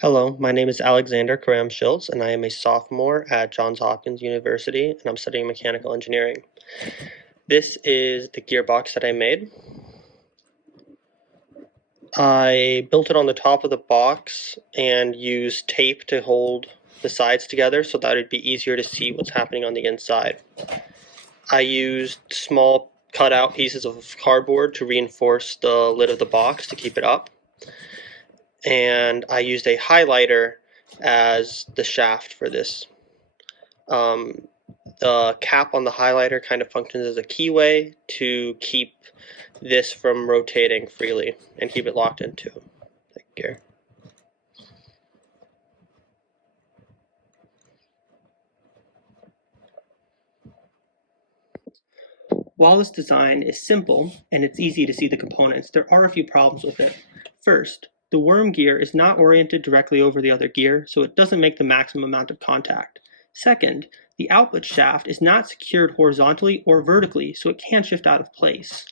Hello, my name is Alexander Karam Schultz, and I am a sophomore at Johns Hopkins University, and I'm studying mechanical engineering. This is the gearbox that I made. I built it on the top of the box and used tape to hold the sides together so that it'd be easier to see what's happening on the inside. I used small cutout pieces of cardboard to reinforce the lid of the box to keep it up. And I used a highlighter as the shaft for this. The cap on the highlighter kind of functions as a keyway to keep this from rotating freely and keep it locked into the gear. While this design is simple and it's easy to see the components, there are a few problems with it. First, the worm gear is not oriented directly over the other gear, so it doesn't make the maximum amount of contact. Second, the output shaft is not secured horizontally or vertically, so it can shift out of place.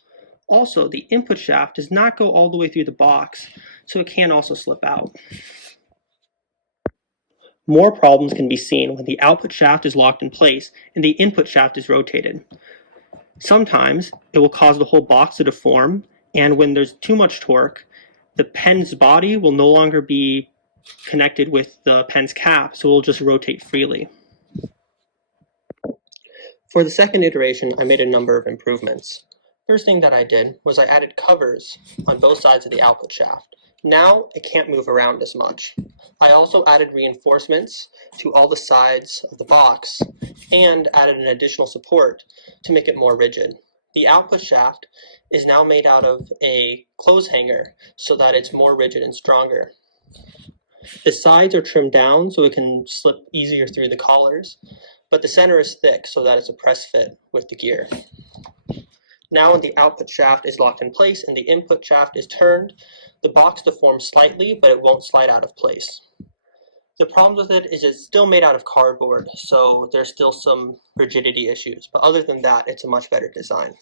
Also, the input shaft does not go all the way through the box, so it can also slip out. More problems can be seen when the output shaft is locked in place and the input shaft is rotated. Sometimes it will cause the whole box to deform, and when there's too much torque, the pen's body will no longer be connected with the pen's cap, so it will just rotate freely. For the second iteration, I made a number of improvements. First thing that I did was I added covers on both sides of the output shaft. Now it can't move around as much. I also added reinforcements to all the sides of the box and added an additional support to make it more rigid. The output shaft is now made out of a clothes hanger so that it's more rigid and stronger. The sides are trimmed down so it can slip easier through the collars, but the center is thick so that it's a press fit with the gear. Now when the output shaft is locked in place and the input shaft is turned, the box deforms slightly, but it won't slide out of place. The problem with it is it's still made out of cardboard, so there's still some rigidity issues, but other than that, it's a much better design.